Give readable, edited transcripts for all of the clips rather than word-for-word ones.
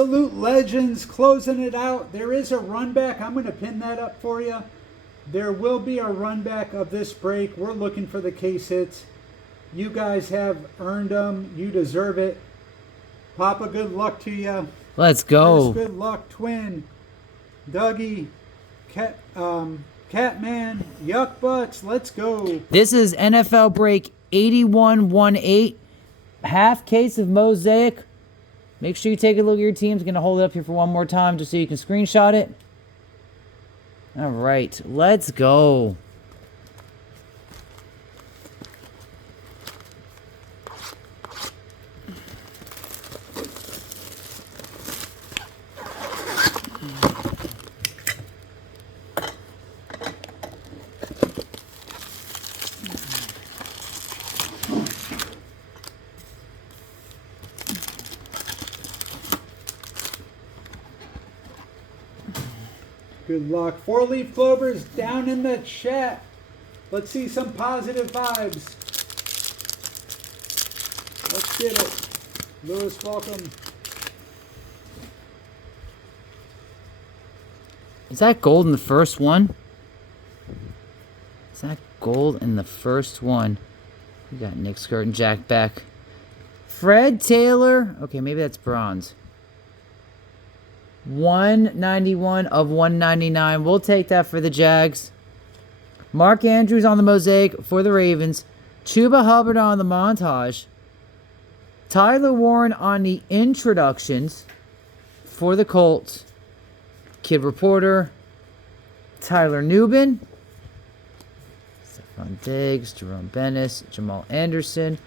Absolute Legends closing it out. There is a run back. I'm going to pin that up for you. There will be a run back of this break. We're looking for the case hits. You guys have earned them. You deserve it. Papa, good luck to you. Let's go. Chris, good luck, Twin. Dougie, Catman, Yuck Butts. Let's go. This is NFL break 8118. Half case of Mosaic. Make sure you take a look at your teams. Going to hold it up here for one more time just so you can screenshot it. All right, let's go. Good luck. 4-leaf clovers down in the chat. Let's see some positive vibes. Let's get it. Lewis, welcome. Is that gold in the first one? Is that gold in the first one? We got Nick Skirt and Jack Beck. Fred Taylor. Okay, maybe that's bronze. 191 of 199. We'll take that for the Jags. Mark Andrews on the Mosaic for the Ravens. Chuba Hubbard on the montage. Tyler Warren on the introductions for the Colts. Kid Reporter. Tyler Newbin. Stephon Diggs. Jerome Bennis. Jamal Anderson.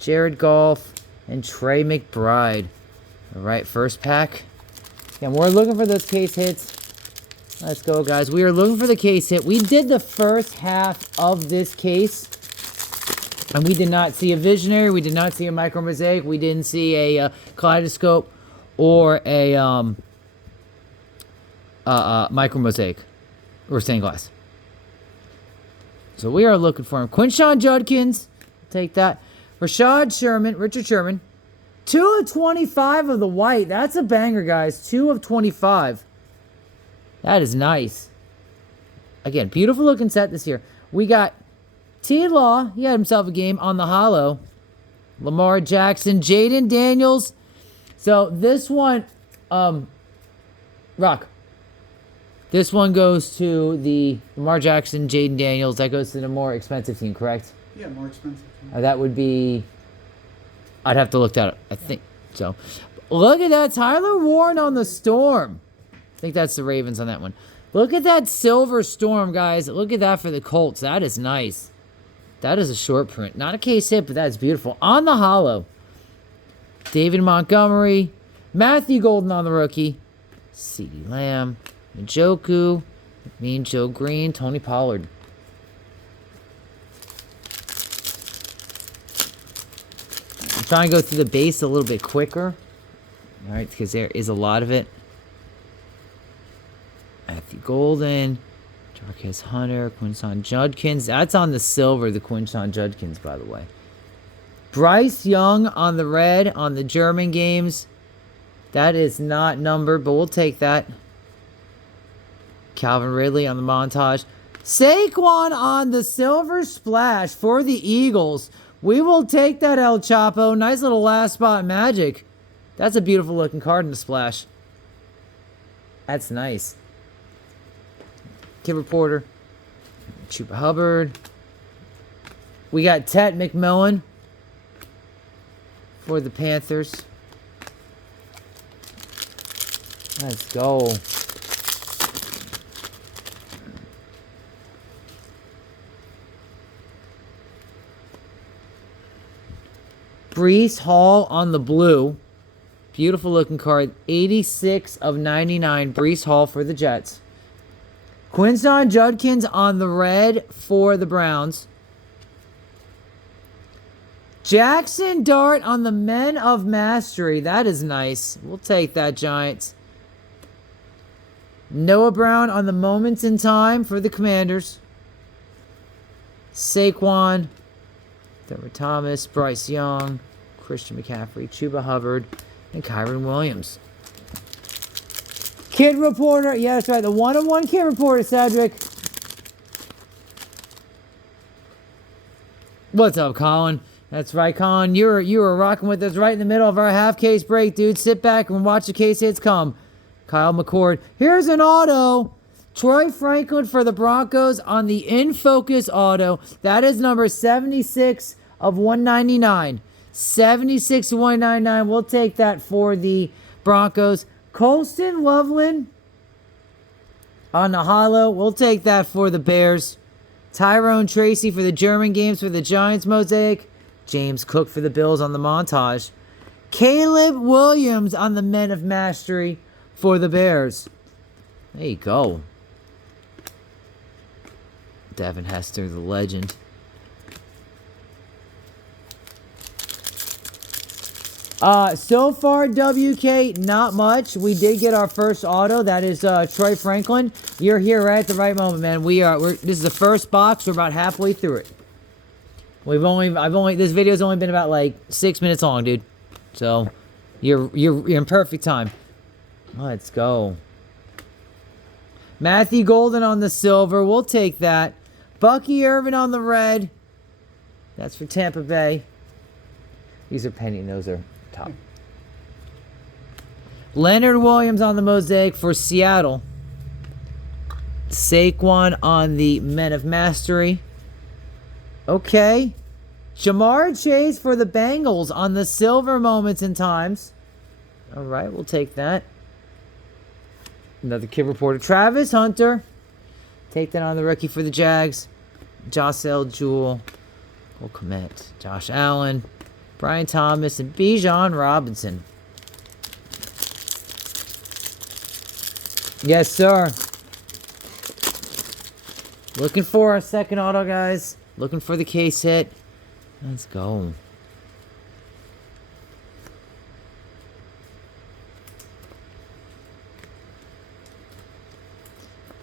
Jared Goff. And Trey McBride. All right, first pack. And we're looking for those case hits. Let's go, guys. We are looking for the case hit. We did the first half of this case, and we did not see a visionary. We did not see a micro mosaic. We didn't see a kaleidoscope or a micro mosaic or stained glass. So we are looking for him. Quinshawn Judkins, take that. Richard Sherman. 2 of 25 of the white. That's a banger, guys. 2 of 25. That is nice. Again, beautiful looking set this year. We got T-Law. He had himself a game on the hollow. Lamar Jackson. Jaden Daniels. So this one, Rock. This one goes to the Lamar Jackson, Jaden Daniels. That goes to the more expensive team, correct? Yeah, more expensive team. That would be... I'd have to look that up. I think so. Look at that. Tyler Warren on the Storm. I think that's the Ravens on that one. Look at that silver Storm, guys. Look at that for the Colts. That is nice. That is a short print. Not a case hit, but that's beautiful. On the hollow. David Montgomery. Matthew Golden on the rookie. CeeDee Lamb. Njoku. Mean Joe Green. Tony Pollard. I'm trying to go through the base a little bit quicker. All right, because there is a lot of it. Matthew Golden, Jarquez Hunter, Quinshawn Judkins. That's on the silver, the Quinshawn Judkins, by the way. Bryce Young on the red on the German games. That is not numbered, but we'll take that. Calvin Ridley on the montage. Saquon on the silver splash for the Eagles. We will take that, El Chapo. Nice little last spot magic. That's a beautiful looking card in the splash. That's nice. Kid Reporter. Chuba Hubbard. We got Tet McMillan for the Panthers. Let's go. Breece Hall on the blue. Beautiful looking card. 86 of 99. Breece Hall for the Jets. Quinshawn Judkins on the red for the Browns. Jackson Dart on the Men of Mastery. That is nice. We'll take that, Giants. Noah Brown on the Moments in Time for the Commanders. Saquon. Trevor Thomas, Bryce Young, Christian McCaffrey, Chuba Hubbard, and Kyron Williams. Kid Reporter. Yeah, that's right. The one-on-one Kid Reporter, Cedric. What's up, Colin? That's right, Colin. You were rocking with us right in the middle of our half case break, dude. Sit back and watch the case hits come. Kyle McCord. Here's an auto. Troy Franklin for the Broncos on the In Focus auto. That is number 76 of 199. 76 of 199. We'll take that for the Broncos. Colston Loveland on the hollow. We'll take that for the Bears. Tyrone Tracy for the German games for the Giants mosaic. James Cook for the Bills on the montage. Caleb Williams on the Men of Mastery for the Bears. There you go. Devin Hester, the legend. So far, WK, not much. We did get our first auto. That is Troy Franklin. You're here right at the right moment, man. This is the first box. We're about halfway through it. This video's only been about like 6 minutes long, dude. So you're in perfect time. Let's go. Matthew Golden on the silver. We'll take that. Bucky Irvin on the red. That's for Tampa Bay. These are penny and those are top. Leonard Williams on the mosaic for Seattle. Saquon on the Men of Mastery. Okay. Jamar Chase for the Bengals on the silver moments and times. All right, we'll take that. Another Kid Reporter. Travis Hunter. Take that on the rookie for the Jags. Jocelyn Jewell. We'll commit. Josh Allen. Brian Thomas and Bijan Robinson. Yes, sir. Looking for our second auto, guys. Looking for the case hit. Let's go.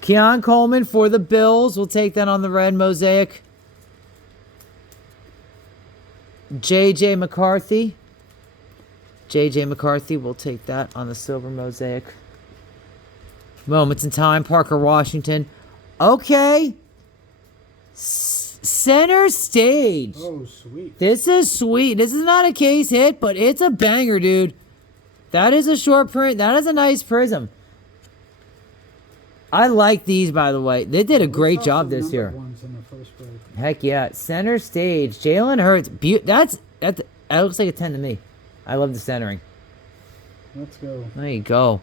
Keon Coleman for the Bills. We'll take that on the red mosaic. J.J. McCarthy. J.J. McCarthy. We'll take that on the silver mosaic. Moments in time. Parker Washington. Okay. Center stage. Oh, sweet. This is sweet. This is not a case hit, but it's a banger, dude. That is a short print. That is a nice prism. I like these, by the way. They did a great job this year. Ones in the first break. Heck yeah. Center stage. Jalen Hurts. That looks like a 10 to me. I love the centering. Let's go. There you go.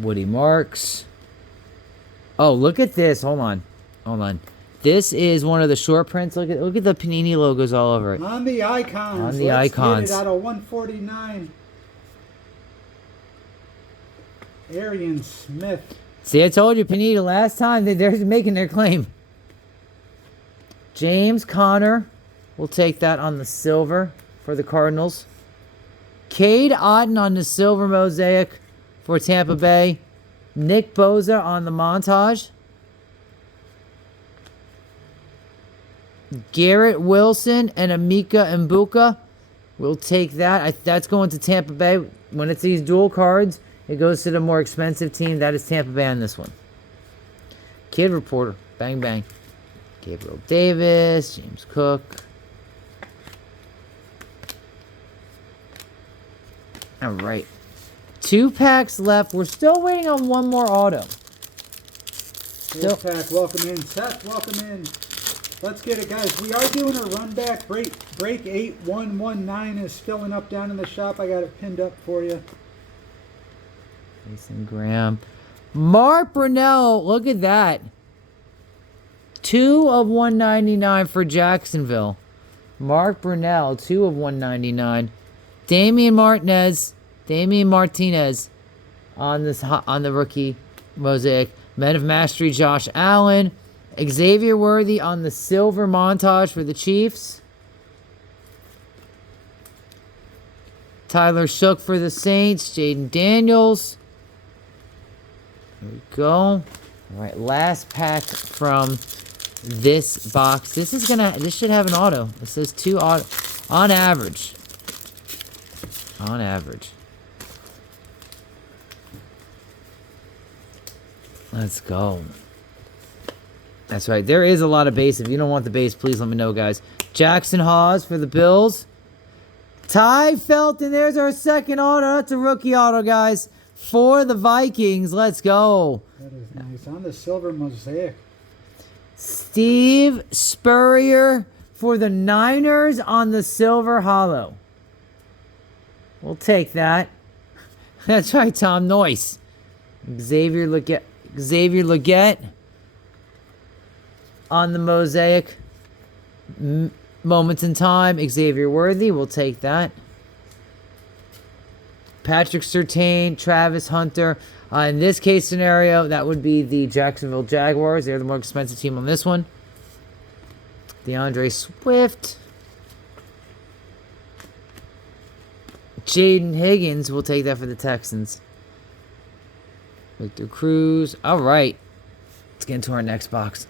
Woody Marks. Oh, look at this. Hold on. This is one of the short prints. Look at the Panini logos all over it. On the icons. On the Let's icons. Get it out of 149. Arian Smith. See, I told you, Panini, last time they're making their claim. James Conner. We'll take that on the silver for the Cardinals. Cade Otton on the silver mosaic for Tampa Bay. Nick Bosa on the montage. Garrett Wilson and Amika Mbuka. We'll take that. That's going to Tampa Bay. When it's these dual cards, it goes to the more expensive team. That is Tampa Bay on this one. Kid Reporter. Bang, bang. Gabriel Davis. James Cook. All right. 2 packs left. We're still waiting on one more auto. Wolf Pack, welcome in. Seth, welcome in. Let's get it, guys. We are doing a run back. Break 8119 is filling up down in the shop. I got it pinned up for you. Jason Graham. Mark Brunell. Look at that. 2 of 199 for Jacksonville. Mark Brunell. 2 of 199. Damian Martinez on the rookie mosaic. Men of Mastery, Josh Allen. Xavier Worthy on the silver montage for the Chiefs. Tyler Shook for the Saints. Jaden Daniels. There we go. All right, last pack from this box. This should have an auto. It says 2 auto on average. On average. Let's go. That's right. There is a lot of base. If you don't want the base, please let me know, guys. Jackson Hawes for the Bills. Ty Felton. There's our second auto. That's a rookie auto, guys. For the Vikings. Let's go. That is nice. On the silver mosaic. Steve Spurrier for the Niners on the silver hollow. We'll take that. That's right, Tom Noyce. Xavier Legette on the mosaic. Moments in time. Xavier Worthy. We'll take that. Patrick Surtain, Travis Hunter. In this case scenario, that would be the Jacksonville Jaguars. They're the more expensive team on this one. DeAndre Swift. Jaden Higgins. We'll take that for the Texans. Victor Cruz. All right. Let's get into our next box.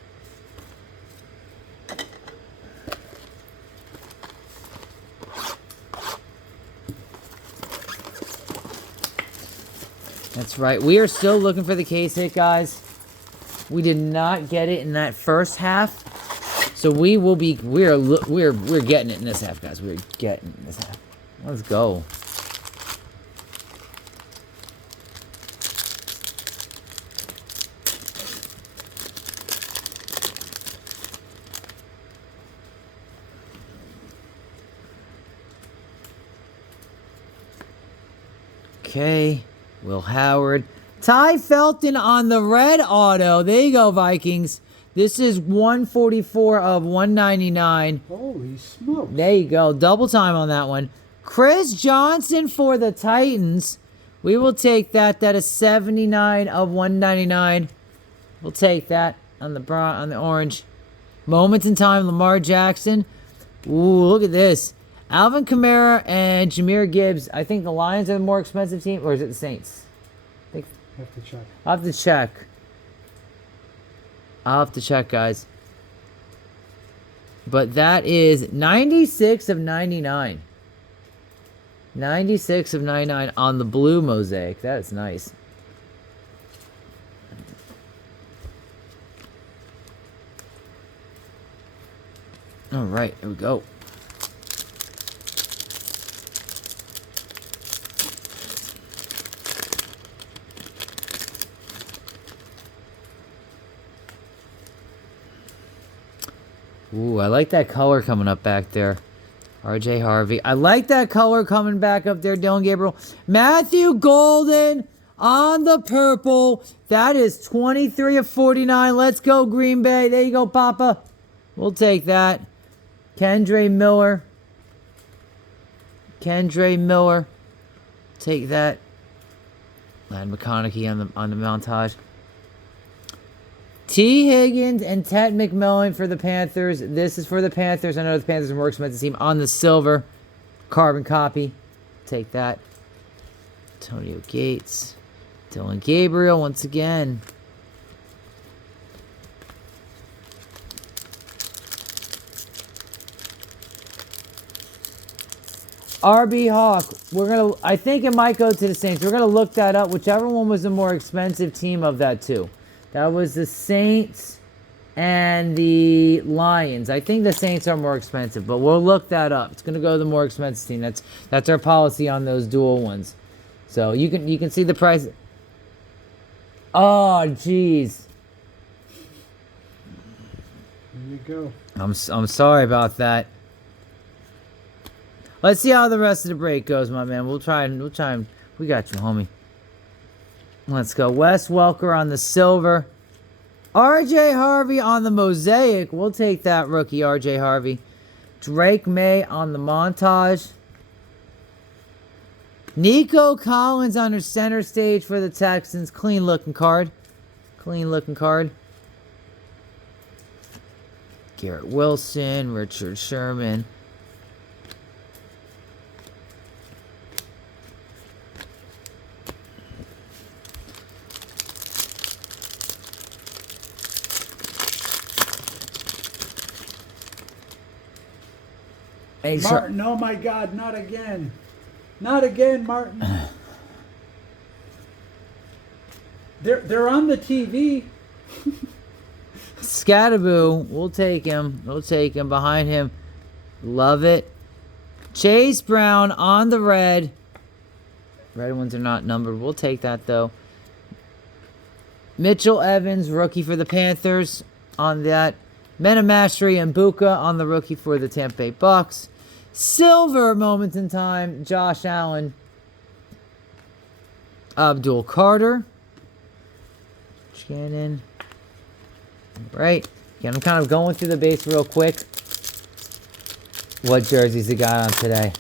That's right. We are still looking for the case hit, guys. We did not get it in that first half. So we're getting it in this half, guys. We're getting it in this half. Let's go. Okay. Will Howard. Ty Felton on the red auto. There you go, Vikings. This is 144 of 199. Holy smokes. There you go. Double time on that one. Chris Johnson for the Titans. We will take that. That is 79 of 199. We'll take that on the orange. Moments in time, Lamar Jackson. Ooh, look at this. Alvin Kamara and Jahmyr Gibbs. I think the Lions are the more expensive team, or is it the Saints? Have to check. I'll have to check. I'll have to check, guys. But that is 96 of 99. 96 of 99 on the blue mosaic. That is nice. All right, here we go. Ooh, I like that color coming up back there. RJ Harvey. I like that color coming back up there, Dylan Gabriel. Matthew Golden on the purple. That is 23 of 49. Let's go, Green Bay. There you go, Papa. We'll take that. Kendre Miller. Take that. And McConaughey on the montage. T. Higgins and Ted McMillan for the Panthers. This is for the Panthers. I know the Panthers are a more expensive team. On the silver. Carbon copy. Take that. Antonio Gates. Dylan Gabriel once again. RB Hawk. I think it might go to the Saints. We're gonna look that up. Whichever one was the more expensive team of that two. That was the Saints and the Lions. I think the Saints are more expensive, but we'll look that up. It's gonna go to the more expensive team. That's our policy on those dual ones. So you can see the price. Oh, jeez. There you go. I'm sorry about that. Let's see how the rest of the break goes, my man. We'll try and we got you, homie. Let's go. Wes Welker on the silver. RJ Harvey on the mosaic. We'll take that rookie, RJ Harvey. Drake May on the montage. Nico Collins under center stage for the Texans. Clean looking card. Garrett Wilson, Richard Sherman. Hey, Martin, oh my God, not again. Not again, Martin. They're on the TV. Scatterboo, we'll take him. We'll take him. Behind him, love it. Chase Brown on the red. Red ones are not numbered. We'll take that, though. Mitchell Evans, rookie for the Panthers on that. Menamastery and Buka on the rookie for the Tampa Bay Bucks. Silver moments in time, Josh Allen. Abdul Carter. Shannon. Right. Again, I'm kind of going through the base real quick. What jerseys he got on today?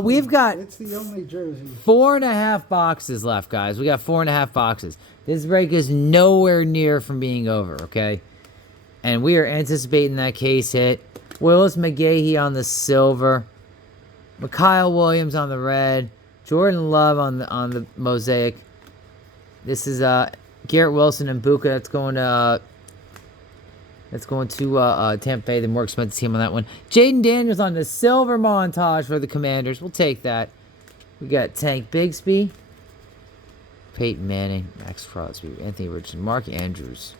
We've got... It's the only jersey. 4.5 boxes left, guys. We got 4.5 boxes. This break is nowhere near from being over, okay? And we are anticipating that case hit. Willis McGahee on the silver. Mikhail Williams on the red. Jordan Love on the Mosaic. This is Garrett Wilson and Buka. That's going to Tampa Bay, the more expensive team on that one. Jaden Daniels on the silver montage for the Commanders. We'll take that. We got Tank Bigsby, Peyton Manning, Max Crosby, Anthony Richardson, Mark Andrews.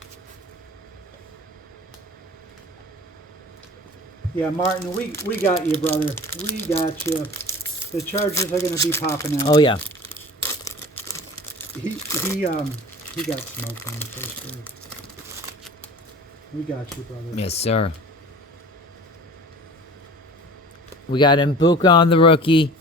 Yeah, Martin, we got you, brother. We got you. The Chargers are going to be popping out. Oh yeah. He got smoked on the first break. We got you, brother. Yes, sir. We got Mbuka on the rookie.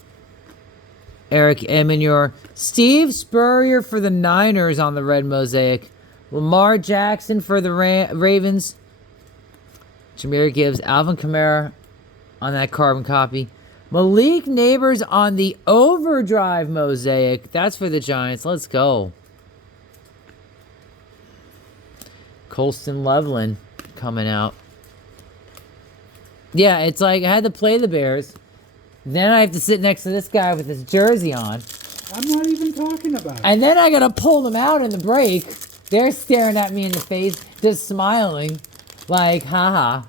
Eric Emenyor. Steve Spurrier for the Niners on the red Mosaic. Lamar Jackson for the Ravens. Jameer Gibbs. Alvin Kamara on that carbon copy. Malik Neighbors on the Overdrive Mosaic. That's for the Giants. Let's go. Colston Loveland coming out. Yeah, it's like I had to play the Bears. Then I have to sit next to this guy with his jersey on. I'm not even talking about it. And then I got to pull them out in the break. They're staring at me in the face, just smiling. Like, haha.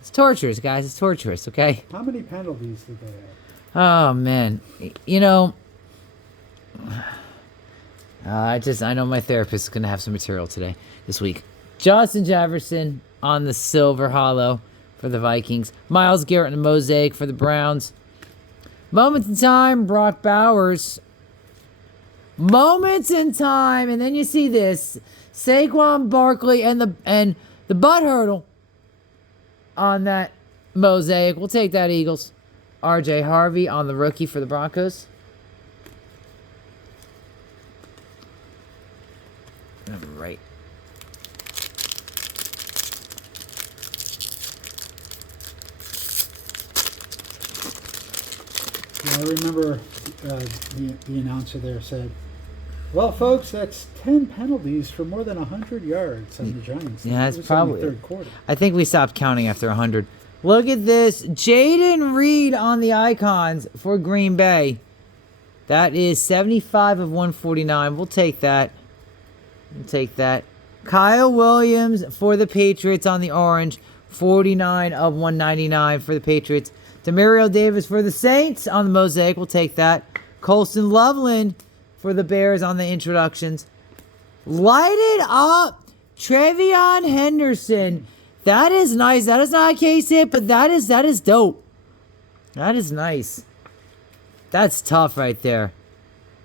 It's torturous, guys. It's torturous, okay? How many penalties did they have? Oh, man. You know, I know my therapist is going to have some material today, this week. Justin Jefferson on the silver hollow for the Vikings. Myles Garrett and Mosaic for the Browns. Moments in time, Brock Bowers. Moments in time, and then you see this. Saquon Barkley and the butt hurdle on that Mosaic. We'll take that, Eagles. RJ Harvey on the rookie for the Broncos. Right. Yeah, I remember the announcer there said, well, folks, that's 10 penalties for more than 100 yards on the Giants. Yeah, that's it was probably only third quarter. I think we stopped counting after 100. Look at this. Jaden Reed on the icons for Green Bay. That is 75 of 149. We'll take that. We'll take that. Kyle Williams for the Patriots on the orange. 49 of 199 for the Patriots. Demario Davis for the Saints on the Mosaic. We'll take that. Colston Loveland for the Bears on the introductions. Light it up. Trevion Henderson. That is nice. That is not a case hit, but that is dope. That is nice. That's tough right there.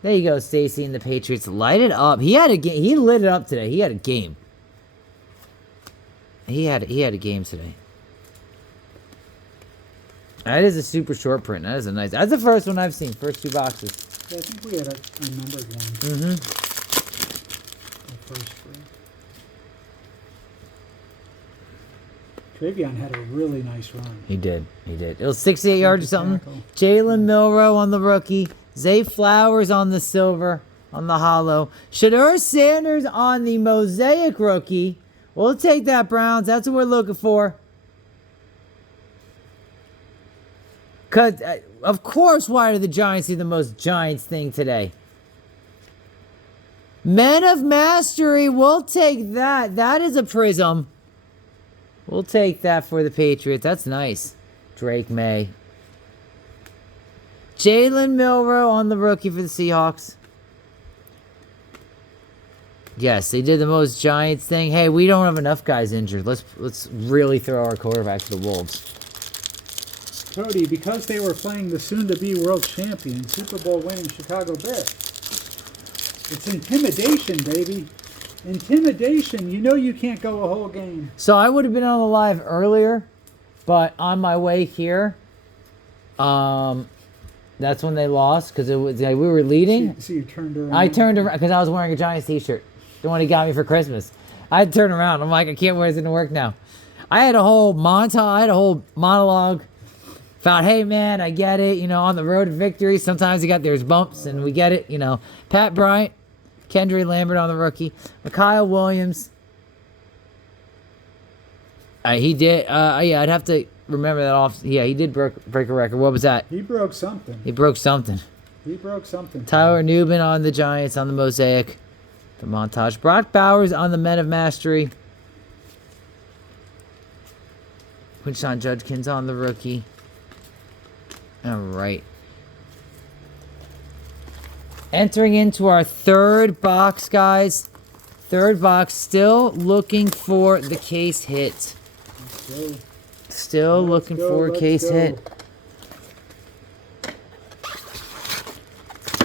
There you go, Stacy and the Patriots. Light it up. He had a game. He lit it up today. He had a game. He had a game today. That is a super short print. That is a nice. That's the first one I've seen. First two boxes. Yeah, I think we had a numbered one. Mm-hmm. The first three. Trevion had a really nice run. He did. It was 68 yards or something. Jalen Milroe on the rookie. Zay Flowers on the silver, on the hollow. Shadur Sanders on the Mosaic rookie. We'll take that, Browns. That's what we're looking for. Because, of course, why did the Giants do the most Giants thing today? Men of Mastery, we'll take that. That is a prism. We'll take that for the Patriots. That's nice. Drake May. Jalen Milroe on the rookie for the Seahawks. Yes, they did the most Giants thing. Hey, we don't have enough guys injured. Let's really throw our quarterback to the wolves. Cody, because they were playing the soon-to-be world champion, Super Bowl winning Chicago Bears. It's intimidation, baby. Intimidation. You know you can't go a whole game. So I would have been on the live earlier, but on my way here, that's when they lost because it was we were leading. So you turned around. I turned around because I was wearing a Giants t-shirt. The one he got me for Christmas. I had to turn around. I'm like, I can't wear this into work now. I had a whole montage. I had a whole monologue about, hey, man, I get it. You know, on the road to victory, sometimes there's bumps, and we get it. You know, Pat Bryant, Kendry Lambert on the rookie. Kyle Williams. He did. Yeah, I'd have to remember that off. Yeah, he did break a record. What was that? He broke something. He broke something. Tyler Newman on the Giants on the Mosaic. The montage. Brock Bowers on the Men of Mastery. Quinshon Judkins on the rookie. All right. Entering into our third box, guys. Third box. Still looking for the case hit. Still looking for a case hit.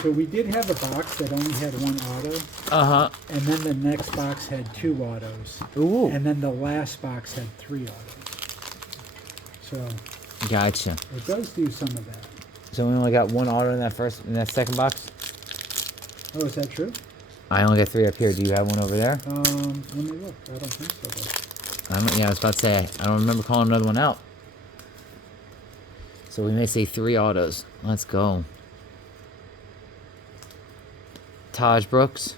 So we did have a box that only had one auto. Uh-huh. And then the next box had 2 autos. Ooh. And then the last box had 3 autos. So Gotcha. it does do some of that. So we only got 1 auto in that second box? Oh, is that true? I only got 3 up here. Do you have one over there? Let me look. I don't think so, though. Yeah, I was about to say, I don't remember calling another one out. So we may say 3 autos. Let's go. Taj Brooks.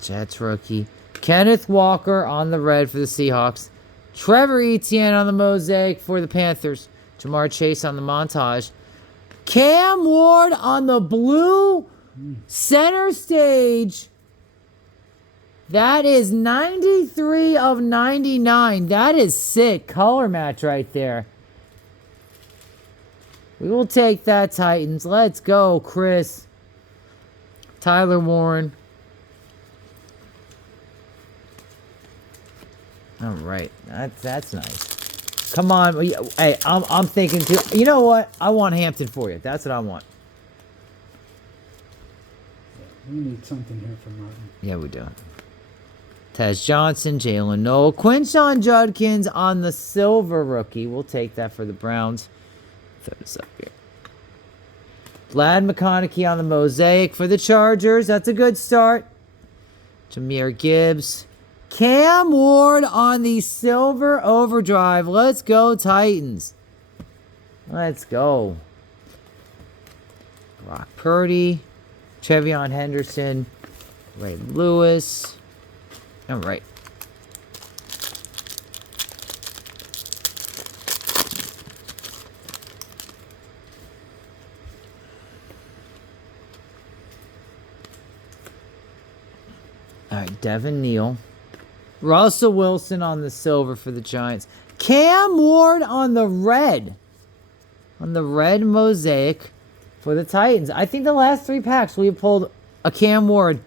Jets rookie. Kenneth Walker on the red for the Seahawks. Trevor Etienne on the Mosaic for the Panthers. Jamar Chase on the montage. Cam Ward on the blue center stage. That is 93 of 99. That is sick. Color match right there. We will take that, Titans. Let's go, Chris. Tyler Warren. All right. That's nice. Come on. Hey, I'm thinking too. You know what? I want Hampton for you. That's what I want. We need something here from Martin. Yeah, we do. Tez Johnson, Jalen Noel, Quinshon Judkins on the silver rookie. We'll take that for the Browns. Throw this up here. Vlad McConaughey on the Mosaic for the Chargers. That's a good start. Jahmyr Gibbs. Cam Ward on the silver overdrive. Let's go, Titans. Let's go. Brock Purdy. Trevion Henderson. Ray Lewis. All right. All right, Devin Neal. Russell Wilson on the silver for the Giants. Cam Ward on the red. On the red Mosaic for the Titans. I think the last 3 packs we have pulled a Cam Ward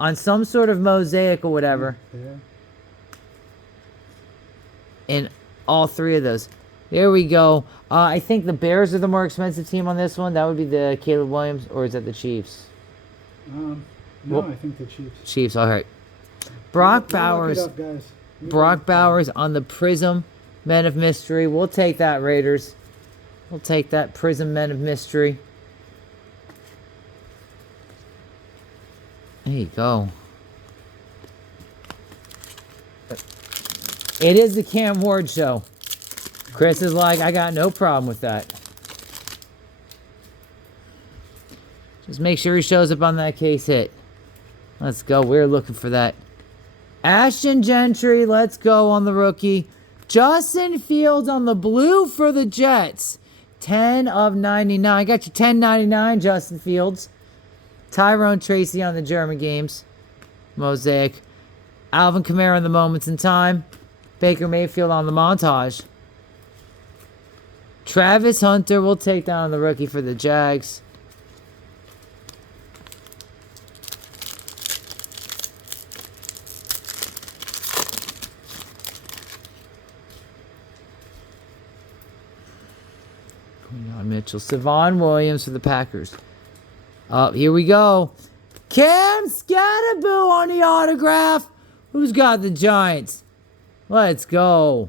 on some sort of Mosaic or whatever. Yeah. In all 3 of those. There we go. I think the Bears are the more expensive team on this one. That would be the Caleb Williams, or is that the Chiefs? No, I think the Chiefs. Chiefs, all right. Brock Bowers. Look it up, guys. Brock Bowers on the Prism Men of Mystery. We'll take that, Raiders. We'll take that Prism Men of Mystery. There you go. It is the Cam Ward show. Chris is like, I got no problem with that. Just make sure he shows up on that case hit. Let's go. We're looking for that. Ashton Gentry, let's go on the rookie. Justin Fields on the blue for the Jets. 10 of 99. I got you 10.99, Justin Fields. Tyrone Tracy on the German games. Mosaic. Alvin Kamara in the Moments in Time. Baker Mayfield on the montage. Travis Hunter will take down the rookie for the Jags. Quinyon Mitchell. Savon Williams for the Packers. Here we go. Cam Scatterboo on the autograph. Who's got the Giants? Let's go.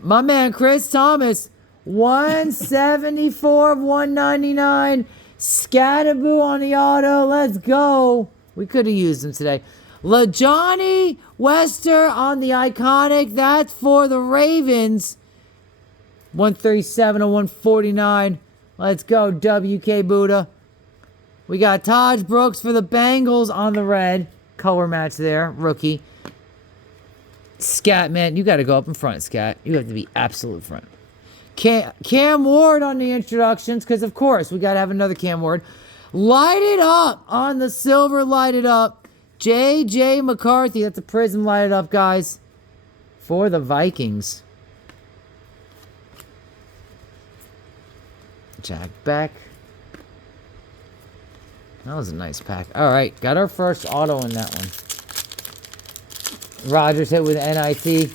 My man Chris Thomas. 174 of 199. Scatterboo on the auto. Let's go. We could have used him today. LaJohnny Wester on the iconic. That's for the Ravens. 137 of 149. Let's go, WK Buddha. We got Taj Brooks for the Bengals on the red. Color match there, rookie. Scat, man, you got to go up in front, Scat. You have to be absolute front. Cam Ward on the introductions, because, of course, we got to have another Cam Ward. Light it up on the silver, light it up. J.J. McCarthy, that's a prism, light it up, guys, for the Vikings. Jack Beck. That was a nice pack. All right, got our first auto in that one. Rodgers hit with NIT.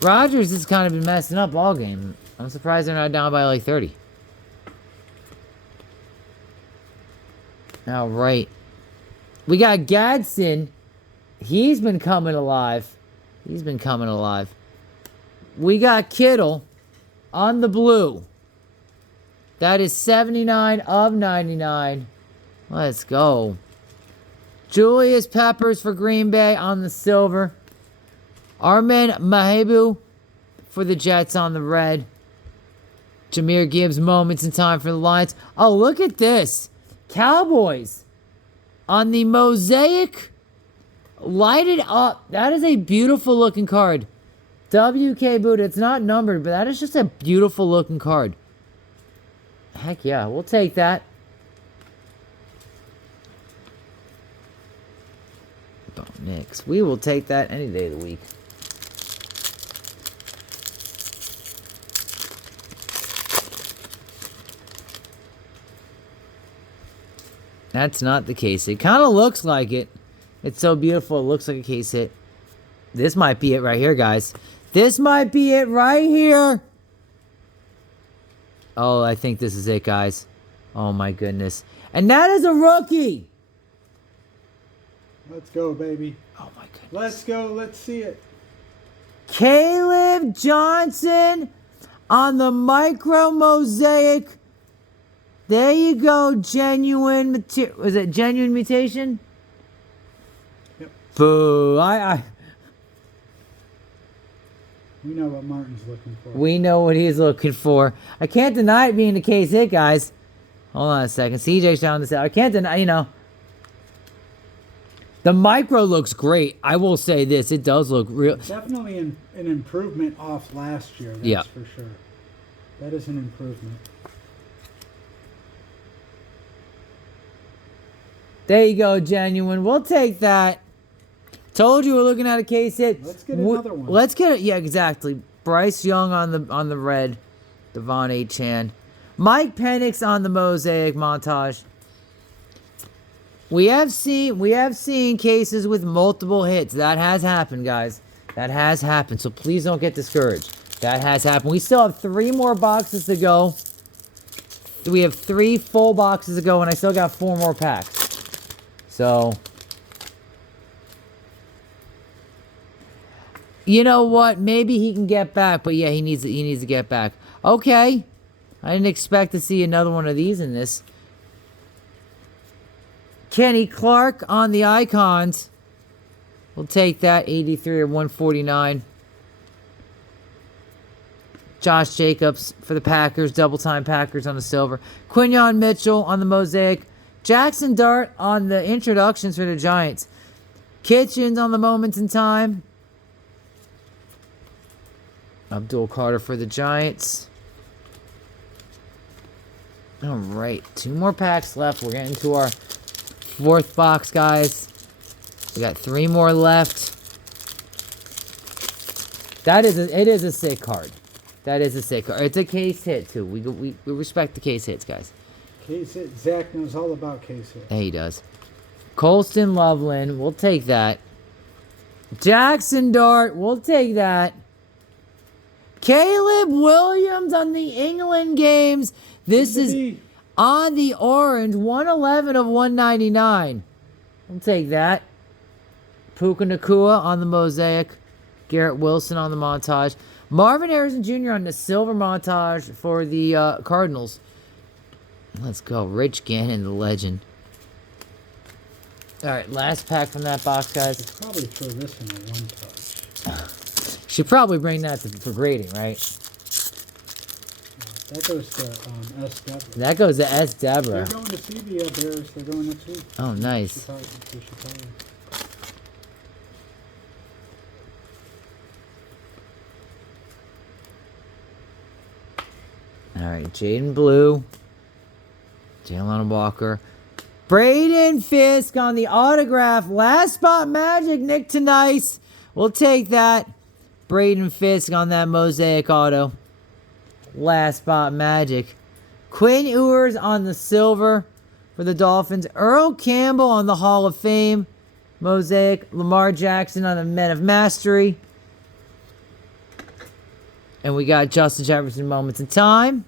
Rodgers has kind of been messing up all game. I'm surprised they're not down by like 30. All right. We got Gadsden. He's been coming alive. He's been coming alive. We got Kittle on the blue. That is 79 of 99. Let's go. Julius Peppers for Green Bay on the silver. Armin Mahebu for the Jets on the red. Jahmyr Gibbs moments in time for the Lions. Oh, look at this. Cowboys on the Mosaic. Light it up. That is a beautiful looking card. WK Buddha. It's not numbered, but that is just a beautiful looking card. Heck yeah, we'll take that. Bo Nix. We will take that any day of the week. That's not the case. It kind of looks like it. It's so beautiful. It looks like a case hit. This might be it right here, guys. This might be it right here. Oh, I think this is it, guys. Oh, my goodness. And that is a rookie. Let's go, baby. Oh, my goodness. Let's go. Let's see it. Caleb Johnson on the Micro Mosaic. There you go. Genuine material. Was it genuine mutation? Yep. Boo. We know what Martin's looking for. We know what he's looking for. I can't deny it being the case hit, guys. Hold on a second. CJ's down the side. I can't deny, you know. The micro looks great. I will say this. It does look real. Definitely an improvement off last year. That's for sure. That is an improvement. There you go, genuine. We'll take that. Told you we're looking at a case hit. Let's get another one. Let's get it. Yeah, exactly. Bryce Young on the red. Devon A. Chan. Mike Penix on the Mosaic montage. We have seen cases with multiple hits. That has happened, guys. That has happened. So please don't get discouraged. That has happened. We still have 3 more boxes to go. We have 3 full boxes to go, and I still got 4 more packs. So, you know what? Maybe he can get back, but yeah, he needs to get back. Okay. I didn't expect to see another one of these in this. Kenny Clark on the icons. We'll take that. 83 or 149. Josh Jacobs for the Packers. Double time Packers on the silver. Quinyon Mitchell on the Mosaic. Jackson Dart on the introductions for the Giants. Kitchens on the moments in time. Abdul Carter for the Giants. All right, 2 more packs left. We're getting to our 4th box, guys. We got 3 more left. It is a sick card. That is a sick card. It's a case hit too. We respect the case hits, guys. Case hit. Zach knows all about case hit. Yeah, he does. Colston Loveland, we'll take that. Jackson Dart, we'll take that. Caleb Williams on the England games. This is on the orange, 111 of 199. We'll take that. Puka Nakua on the Mosaic. Garrett Wilson on the montage. Marvin Harrison Jr. on the silver montage for the Cardinals. Let's go. Rich Gannon, the legend. All right, last pack from that box, guys. Let's probably throw this in a one-touch. Should probably bring that for grading, right? That goes to S. Deborah. That goes to S. Deborah. They're going to see the Bears. They're going next week. Oh, nice. Chicago. All right, Jaden Blue. Jalen Walker. Braden Fisk on the autograph. Last spot magic, Nick Tenice. We'll take that. Braden Fisk on that Mosaic auto. Last spot magic. Quinn Ewers on the silver for the Dolphins. Earl Campbell on the Hall of Fame. Mosaic. Lamar Jackson on the Men of Mastery. And we got Justin Jefferson Moments in Time.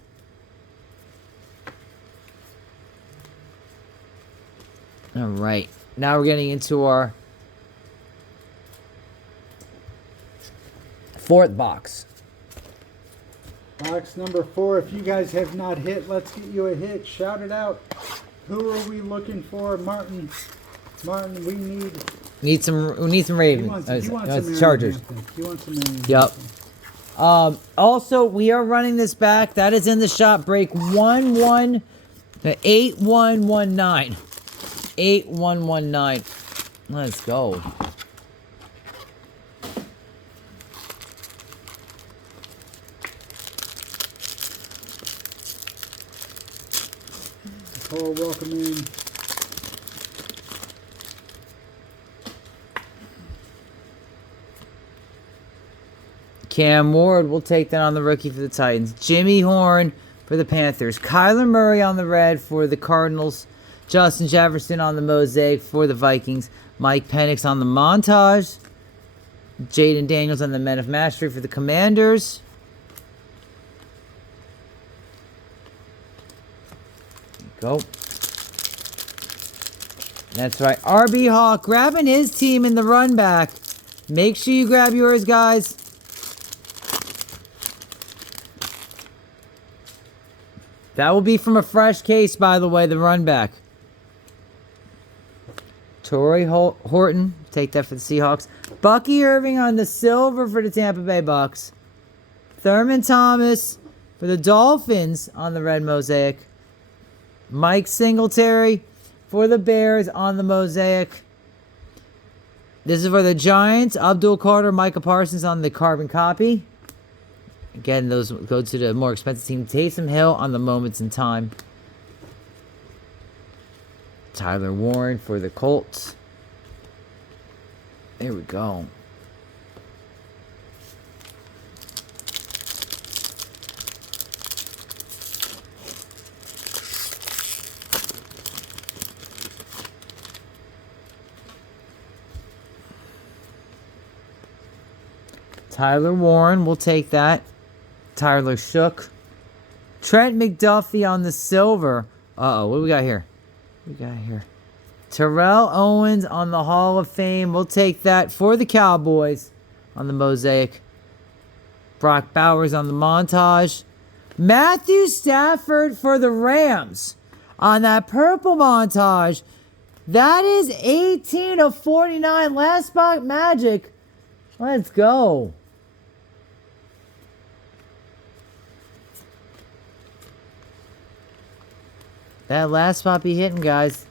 All right. Now we're getting into our fourth box. Box number 4. If you guys have not hit, let's get you a hit. Shout it out. Who are we looking for? Martin, we need some he Ravens. wants some Chargers. He wants some Aaron Yep. Hampton. Also, we are running this back. That is in the shop break 8119. 8119. Let's go. Nicole, welcome in. Cam Ward, we'll take that on the rookie for the Titans. Jimmy Horn for the Panthers. Kyler Murray on the red for the Cardinals. Justin Jefferson on the Mosaic for the Vikings. Mike Penix on the montage. Jaden Daniels on the Men of Mastery for the Commanders. Go. That's right. RB Hawk grabbing his team in the run back. Make sure you grab yours, guys. That will be from a fresh case, by the way, the run back. Torrey Horton, take that for the Seahawks. Bucky Irving on the silver for the Tampa Bay Bucks. Thurman Thomas for the Dolphins on the red Mosaic. Mike Singletary for the Bears on the Mosaic. This is for the Giants. Abdul Carter, Micah Parsons on the carbon copy. Again, those go to the more expensive team. Taysom Hill on the Moments in Time. Tyler Warren for the Colts. There we go. Tyler Warren, we'll take that. Tyler Shook. Trent McDuffie on the silver. Uh-oh, what do we got here? Terrell Owens on the Hall of Fame. We'll take that for the Cowboys on the Mosaic. Brock Bowers on the montage. Matthew Stafford for the Rams on that purple montage. That is 18 of 49. Last spot magic. Let's go. That last spot be hitting, guys.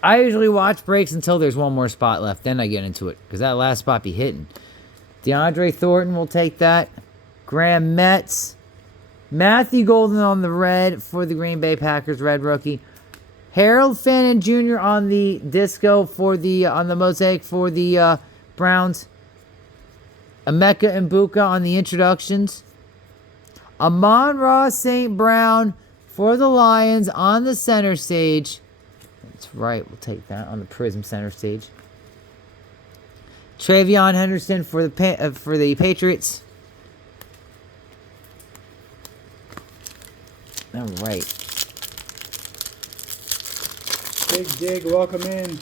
I usually watch breaks until there's one more spot left. Then I get into it. Because that last spot be hitting. DeAndre Thornton will take that. Graham Metz. Matthew Golden on the red for the Green Bay Packers. Red rookie. Harold Fannin Jr. on the disco for the on the mosaic for the Browns. Emeka Mbuka on the introductions. Amon-Ra St. Brown for the Lions on the center stage. That's right, we'll take that on the Prism center stage. Travion Henderson for the Patriots. All right. Big Dig, welcome in.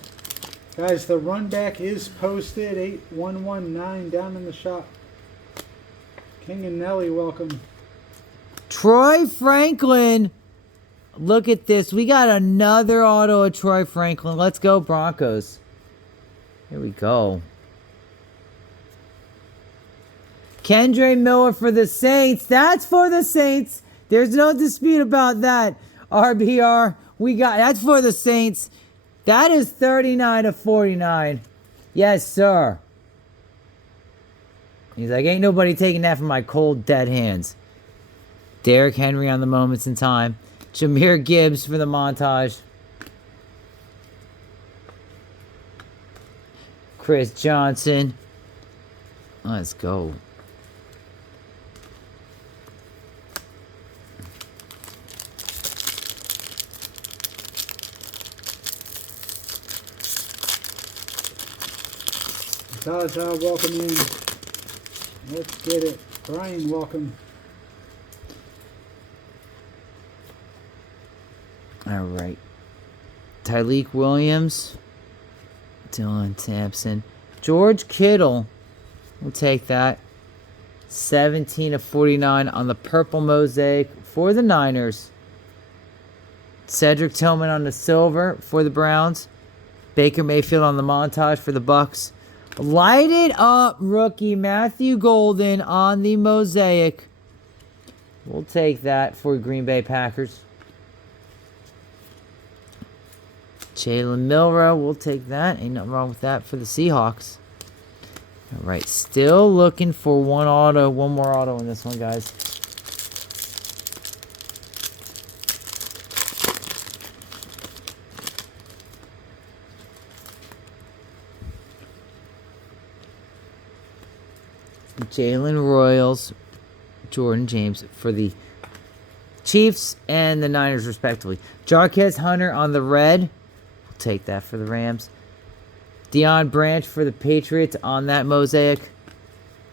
Guys, the run back is posted, 8119 down in the shop. King and Nelly, welcome. Troy Franklin. Look at this. We got another auto of Troy Franklin. Let's go, Broncos. Here we go. Kendre Miller for the Saints. That's for the Saints. There's no dispute about that. RBR. That's for the Saints. That is 39/49. Yes, sir. He's like, ain't nobody taking that from my cold, dead hands. Derrick Henry on the Moments in Time. Jahmyr Gibbs for the montage. Chris Johnson. Let's go. Zaza, welcome in. Let's get it. Brian, welcome. All right. Tyleik Williams. Dylan Sampson. George Kittle. We'll take that. 17/49 on the purple mosaic for the Niners. Cedric Tillman on the silver for the Browns. Baker Mayfield on the montage for the Bucks. Light it up, rookie Matthew Golden on the mosaic. We'll take that for Green Bay Packers. Jalen Milroe, we'll take that. Ain't nothing wrong with that for the Seahawks. All right, still looking for one more auto in this one, guys. Jalen Royals, Jordan James for the Chiefs and the Niners, respectively. Jarquez Hunter on the red. We'll take that for the Rams. Deion Branch for the Patriots on that mosaic.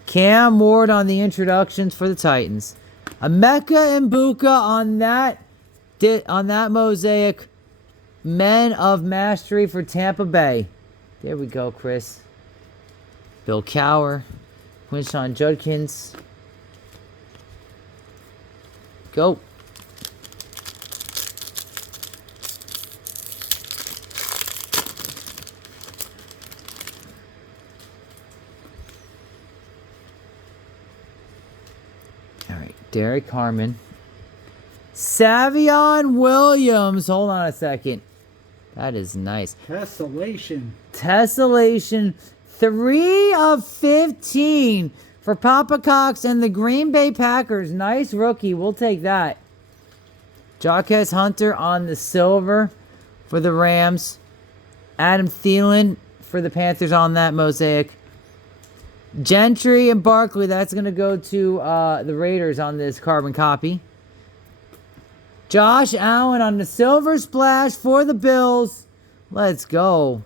Cam Ward on the introductions for the Titans. Emeka Mbuka on that mosaic. Men of Mastery for Tampa Bay. There we go, Chris. Bill Cowher. Quinshon Judkins. Go. All right, Derek Harmon. Savion Williams. Hold on a second. That is nice. Tessellation. 3/15 for Papa Cox and the Green Bay Packers. Nice rookie. We'll take that. Jarquez Hunter on the silver for the Rams. Adam Thielen for the Panthers on that mosaic. Gentry and Barkley. That's going to go to the Raiders on this carbon copy. Josh Allen on the silver splash for the Bills. Let's go.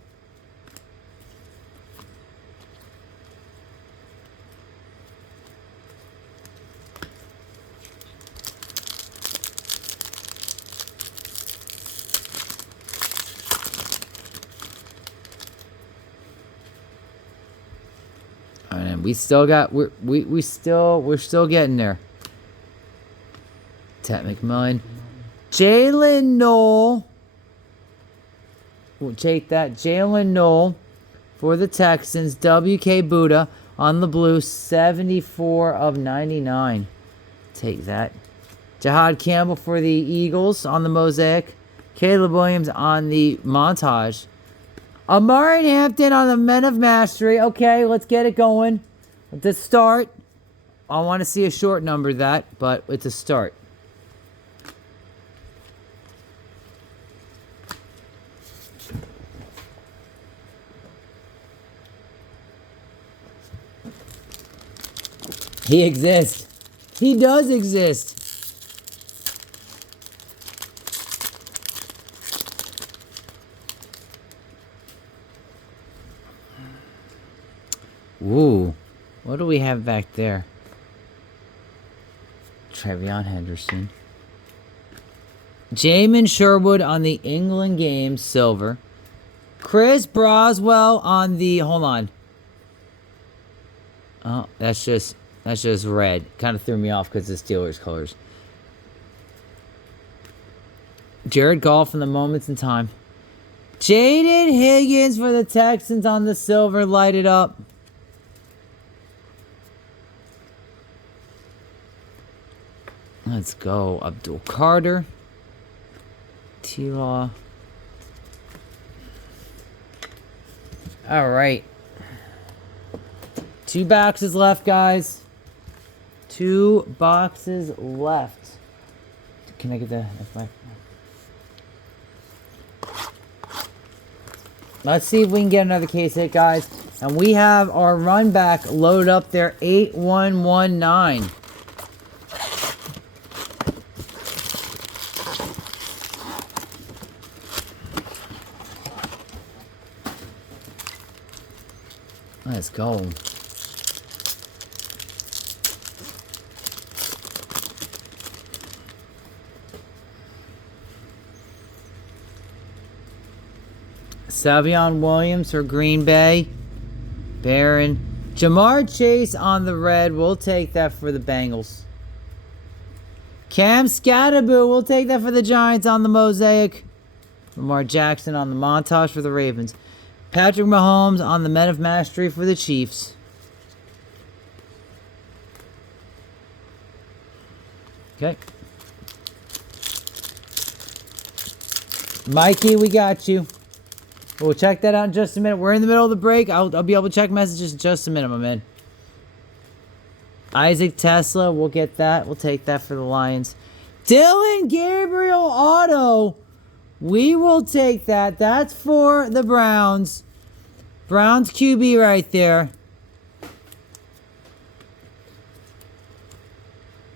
And we still got we're still getting there. Tat McMillan. Jalen Noel. We'll take that. Jalen Noel for the Texans. W.K. Buddha on the blue. 74/99. Take that. Jahad Campbell for the Eagles on the mosaic. Caleb Williams on the montage. Amari Hampton on the Men of Mastery. Okay, let's get it going. At the start. I want to see a short number of that, but it's a start. He exists. He does exist. Ooh. What do we have back there? Trevion Henderson. Jamin Sherwood on the England game, silver. Chris Broswell on the... Hold on. Oh, that's just red. Kind of threw me off because of the Steelers colors. Jared Goff in the moments in time. Jaden Higgins for the Texans on the silver, lighted up. Let's go. Abdul Carter. T-Law. All right. 2 boxes left, guys. 2 boxes left. Can I get the... Let's see if we can get another case hit, guys. And we have our run back load up there. 8119. Let's go. Savion Williams for Green Bay. Barron. Jamar Chase on the red. We'll take that for the Bengals. Cam Scatterboo. We'll take that for the Giants on the Mosaic. Lamar Jackson on the montage for the Ravens. Patrick Mahomes on the Men of Mastery for the Chiefs. Okay. Mikey, we got you. We'll check that out in just a minute. We're in the middle of the break. I'll be able to check messages in just a minute, my man. Isaac Tesla, we'll get that. We'll take that for the Lions. Dylan Gabriel auto. We will take that. That's for the Browns. Browns QB right there.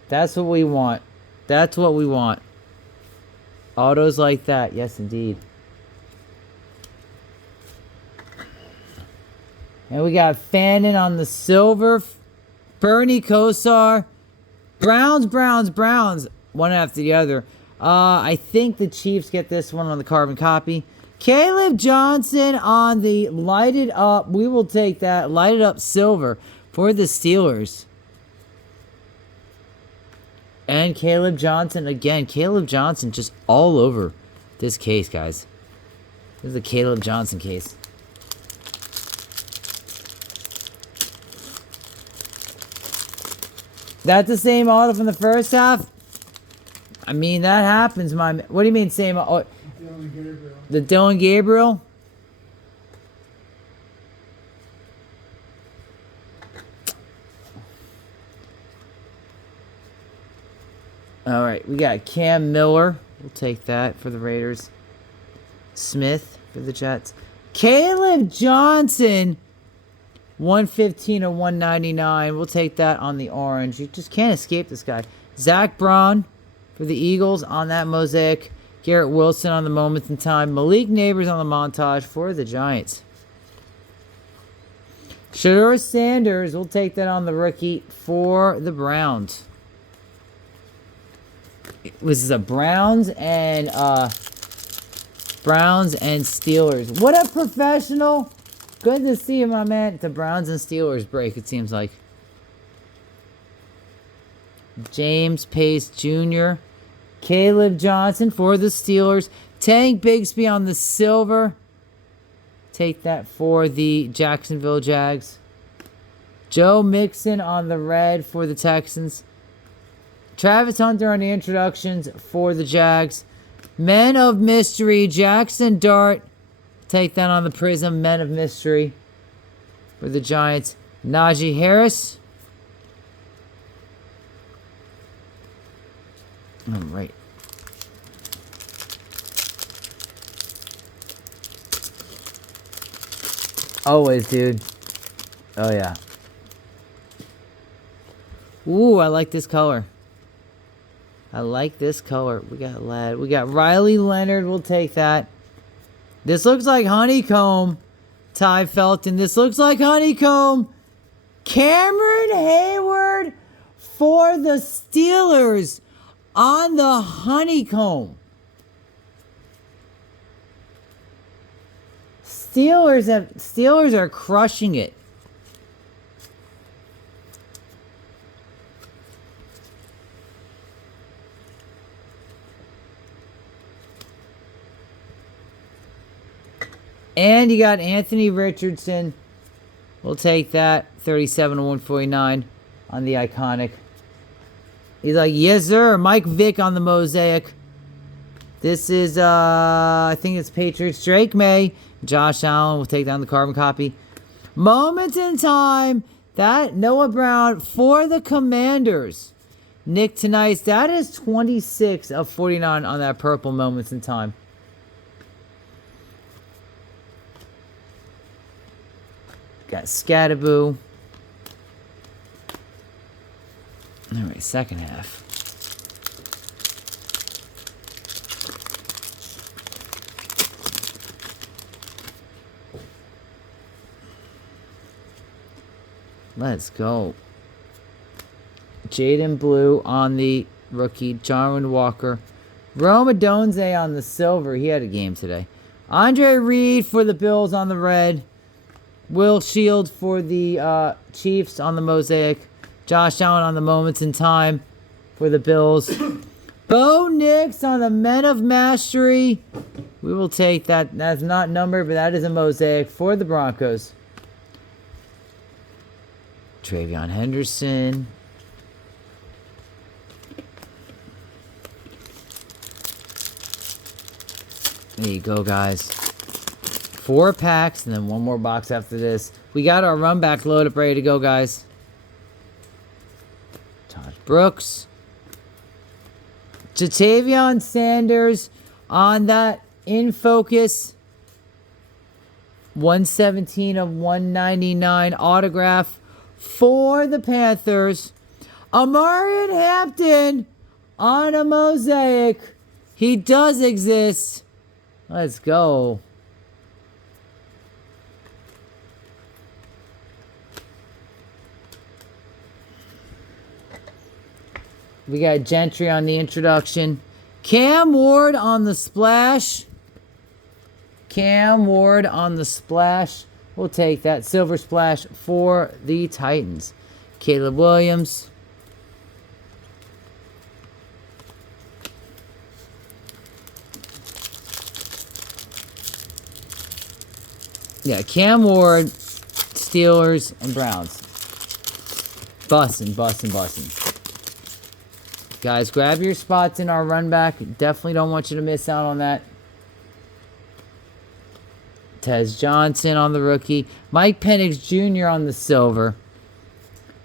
That's what we want. That's what we want. Autos like that. Yes, indeed. And we got Fannin on the silver. Bernie Kosar. Browns. One after the other. I think the Chiefs get this one on the carbon copy. Caleb Johnson on the lighted up. We will take that. Lighted up silver for the Steelers. And Caleb Johnson again. Caleb Johnson just all over this case, guys. This is a Caleb Johnson case. That's the same auto from the first half? I mean, that happens, my man. What do you mean, same? Oh, Dylan Gabriel. the Dylan Gabriel? All right, we got Cam Miller. We'll take that for the Raiders. Smith for the Jets. Caleb Johnson. 115 or 199. We'll take that on the orange. You just can't escape this guy. Zach Braun for the Eagles on that Mosaic. Garrett Wilson on the moments in time. Malik Neighbors on the montage for the Giants. Shedeur Sanders, we'll take that on the rookie for the Browns. It was a Browns and Steelers. What a professional. Good to see you, my man. The Browns and Steelers break, it seems like. James Pace Jr. Caleb Johnson for the Steelers. Tank Bigsby on the silver. Take that for the Jacksonville Jags. Joe Mixon on the red for the Texans. Travis Hunter on the introductions for the Jags. Men of Mystery, Jackson Dart. Take that on the Prism. Men of Mystery for the Giants. Najee Harris. All right. Always, dude. Oh, yeah. Ooh, I like this color. I like this color. We got Ladd. We got Riley Leonard. We'll take that. This looks like honeycomb. Ty Felton. This looks like honeycomb. Cameron Hayward for the Steelers on the honeycomb. Steelers are crushing it. And you got Anthony Richardson. We'll take that. 37 to 149 on the iconic. He's like, yes, sir. Mike Vick on the Mosaic. This is, I think it's Patriots. Drake May. Josh Allen will take down the carbon copy. Moments in time. That Noah Brown for the Commanders. Nick Tonice. That is 26 of 49 on that purple moments in time. Got Scatterboo. All right, second half. Let's go. Jaden Blue on the rookie. Jarwin Walker. Rome Odunze on the silver. He had a game today. Andre Reed for the Bills on the red. Will Shield for the Chiefs on the Mosaic. Josh Allen on the moments in time for the Bills. Bo Nix on the Men of Mastery. We will take that. That's not numbered, but that is a Mosaic for the Broncos. Travion Henderson. There you go, guys. 4 packs, and then one more box after this. We got our run back load up ready to go, guys. Todd Brooks. Jatavion Sanders on that in focus. 117 of 199 autograph for the Panthers. Amarian Hampton on a Mosaic. He does exist. Let's go. We got Gentry on the introduction. Cam Ward on the splash. Cam Ward on the splash. We'll take that. Silver splash for the Titans. Caleb Williams. Yeah, Cam Ward, Steelers, and Browns. Bussin'. Guys, grab your spots in our run back. Definitely don't want you to miss out on that. Tez Johnson on the rookie. Mike Penix Jr. on the silver.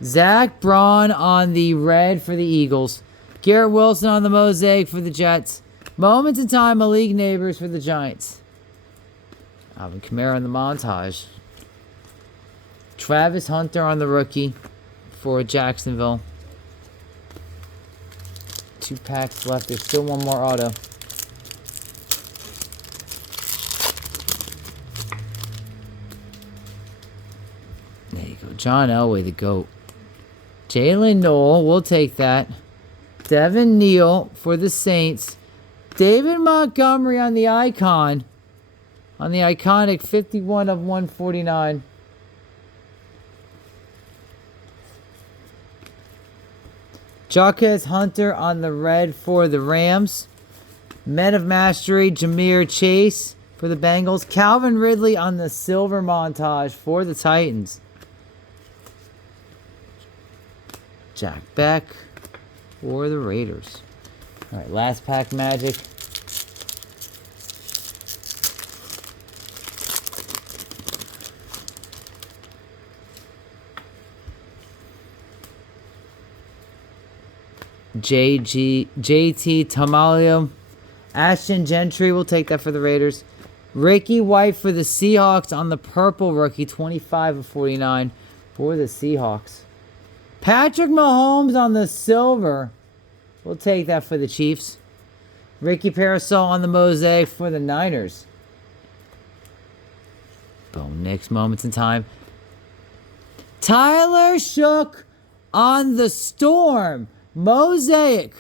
Zach Braun on the red for the Eagles. Garrett Wilson on the Mosaic for the Jets. Moments in time, Malik Neighbors for the Giants. Alvin Kamara on the montage. Travis Hunter on the rookie for Jacksonville. 2 packs left. There's still one more auto. There you go. John Elway, the GOAT. Jalen Noel, we'll take that. Devin Neal for the Saints. David Montgomery on the icon. On the iconic 51 of 149. Jaquez Hunter on the red for the Rams. Men of Mastery, Jahmyr Chase for the Bengals. Calvin Ridley on the silver montage for the Titans. Jack Beck for the Raiders. All right, last pack magic. JT Tamalio. Ashton Gentry will take that for the Raiders. Ricky White for the Seahawks on the purple rookie. 25 of 49 for the Seahawks. Patrick Mahomes on the silver. We'll take that for the Chiefs. Ricky Parasol on the mosaic for the Niners. Boom. Next moments in time. Tyler Shook on the Storm. Mosaic.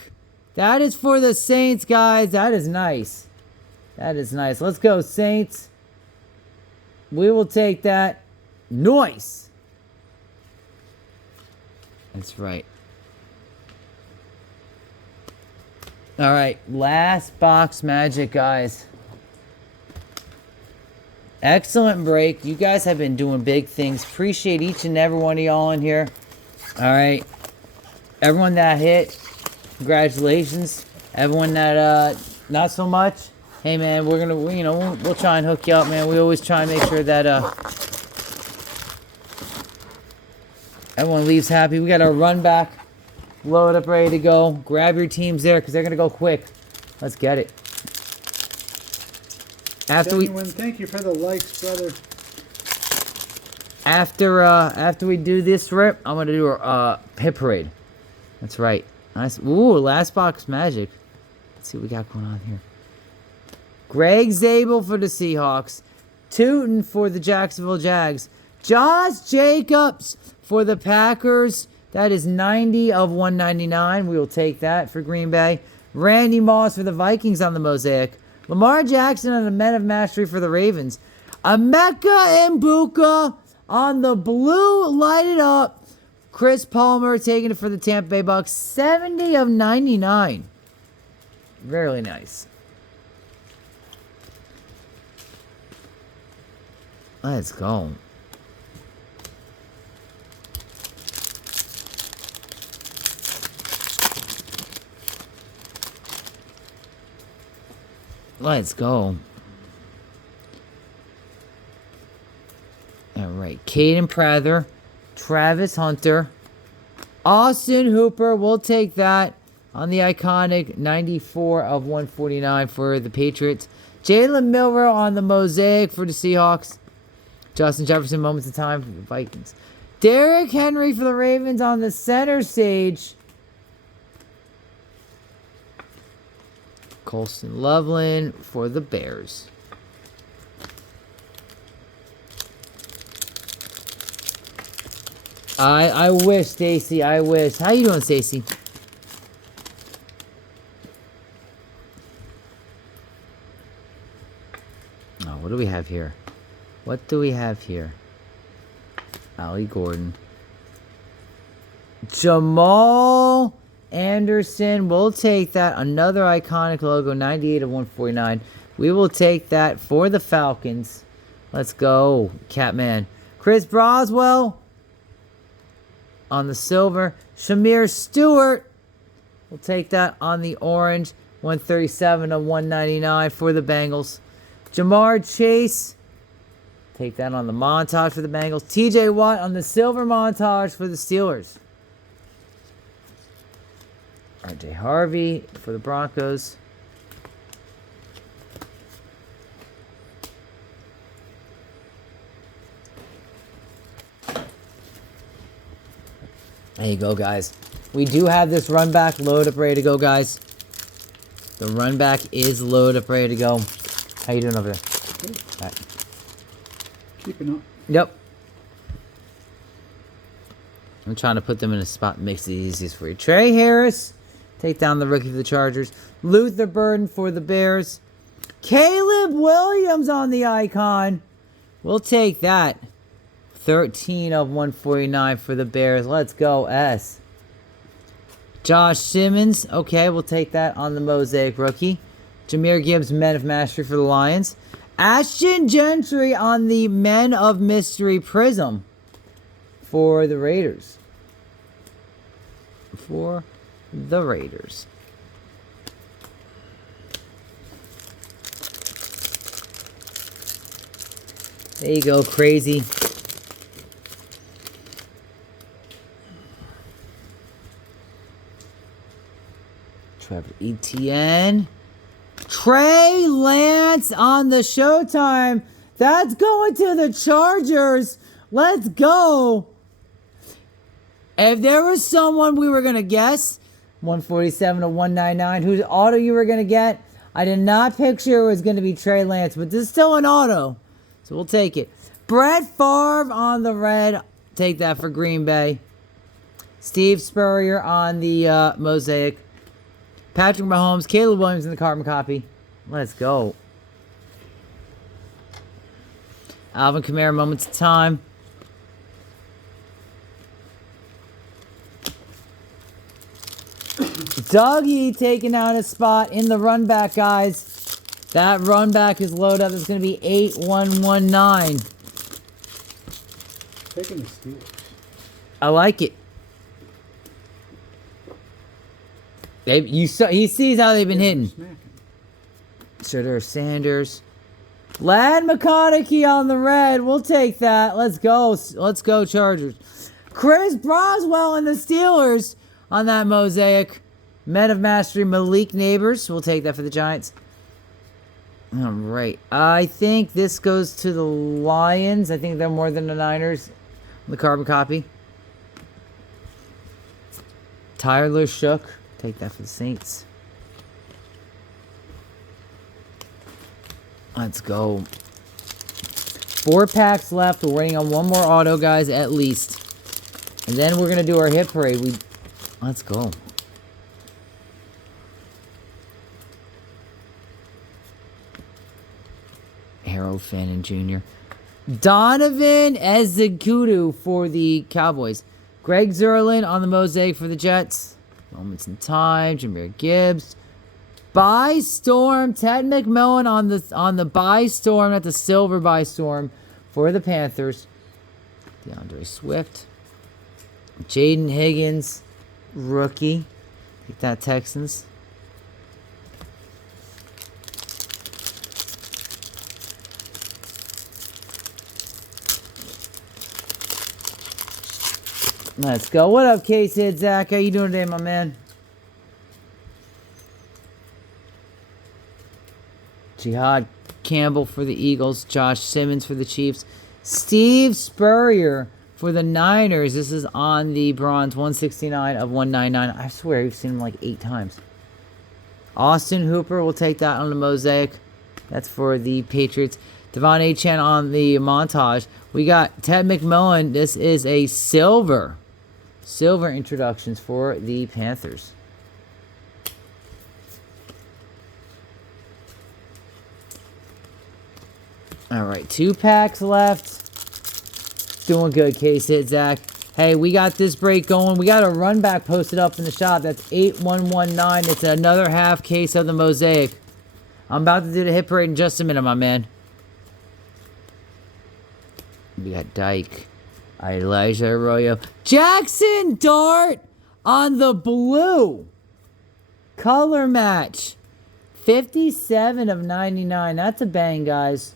That is for the Saints, guys. That is nice. That is nice. Let's go, Saints. We will take that. Nice. That's right. All right. Last box magic, guys. Excellent break. You guys have been doing big things. Appreciate each and every one of y'all in here. All right. Everyone that hit, congratulations. Everyone that not so much, hey man, we're gonna we'll try and hook you up, man. We always try and make sure that everyone leaves happy. We got our run back, load up, ready to go. Grab your teams there because they're gonna go quick. Let's get it. Thank you for the likes, brother. After we do this rip, I'm gonna do a pit parade. That's right. Nice. Ooh, last box magic. Let's see what we got going on here. Greg Zabel for the Seahawks. Tootin for the Jacksonville Jags. Josh Jacobs for the Packers. That is 90 of 199. We will take that for Green Bay. Randy Moss for the Vikings on the mosaic. Lamar Jackson on the Men of Mastery for the Ravens. Emeka Mbuka on the blue, lighted up. Chris Palmer taking it for the Tampa Bay Bucks. 70 of 99. Very nice. Let's go. Let's go. All right. Caden Prather. Travis Hunter. Austin Hooper. We'll take that on the iconic 94 of 149 for the Patriots. Jalen Milroe on the mosaic for the Seahawks. Justin Jefferson, moments of time for the Vikings. Derrick Henry for the Ravens on the center stage. Colston Loveland for the Bears. I wish, Stacy. I wish. How you doing, Stacy? Oh, what do we have here? What do we have here? Ali Gordon. Jamal Anderson. We'll take that. Another iconic logo. 98 of 149. We will take that for the Falcons. Let's go, Catman. Chris Broswell on the silver. Shamir Stewart. We'll take that on the orange. 137 of 199 for the Bengals. Jamar Chase. Take that on the montage for the Bengals. TJ Watt on the silver montage for the Steelers. RJ Harvey for the Broncos. There you go, guys. We do have this run back load up ready to go, guys. The run back is load up ready to go. How you doing over there? Good. All right. Keeping up. Yep. I'm trying to put them in a spot that makes it easiest for you. Trey Harris, take down the rookie for the Chargers. Luther Burden for the Bears. Caleb Williams on the icon. We'll take that. 13 of 149 for the Bears. Let's go, S. Josh Simmons. Okay, we'll take that on the mosaic rookie. Jahmyr Gibbs, Men of Mastery for the Lions. Ashton Gentry on the Men of Mystery Prism for the Raiders. For the Raiders. There you go, crazy. Trevor Etienne. Trey Lance on the Showtime. That's going to the Chargers. Let's go. If there was someone we were going to guess, 147 to 199, whose auto you were going to get, I did not picture it was going to be Trey Lance, but this is still an auto, so we'll take it. Brett Favre on the red. Take that for Green Bay. Steve Spurrier on the Mosaic. Patrick Mahomes, Caleb Williams in the carbon copy. Let's go. Alvin Kamara, moments of time. Dougie taking out his spot in the run back, guys. That run back is loaded up. It's going to be 8119. Taking the Steelers. I like it. He sees how they've been hitting. Shedder Sanders. Lad McConaughey on the red. We'll take that. Let's go. Let's go, Chargers. Chris Broswell and the Steelers on that Mosaic. Men of Mastery, Malik Neighbors. We'll take that for the Giants. All right. I think this goes to the Lions. I think they're more than the Niners. The carbon copy. Tyler Shook. Take that for the Saints. Let's go. 4 packs left. We're waiting on one more auto, guys, at least. And then we're going to do our hit parade. Let's go. Harold Fannin Jr. Donovan Ezekudu for the Cowboys. Greg Zerlin on the Mosaic for the Jets. Moments in time. Jahmyr Gibbs. By Storm. Ted McMillan on the By Storm, not the Silver By Storm for the Panthers. DeAndre Swift. Jaden Higgins. Rookie. Take that, Texans. Let's go. What up, K-Sid Zach? How you doing today, my man? Jihad Campbell for the Eagles. Josh Simmons for the Chiefs. Steve Spurrier for the Niners. This is on the bronze. 169 of 199. I swear, we've seen him like 8 times. Austin Hooper. We'll take that on the Mosaic. That's for the Patriots. Devon Achane on the montage. We got Ted McMillan. This is a silver introductions for the Panthers. All right, 2 packs left. Doing good, Case Hit Zach. Hey, we got this break going. We got a run back posted up in the shop. That's 8119. It's another half case of the Mosaic. I'm about to do the hit parade in just a minute, my man. We got Dyke. Elijah Arroyo. Jackson Dart on the blue. Color match. 57 of 99. That's a bang, guys.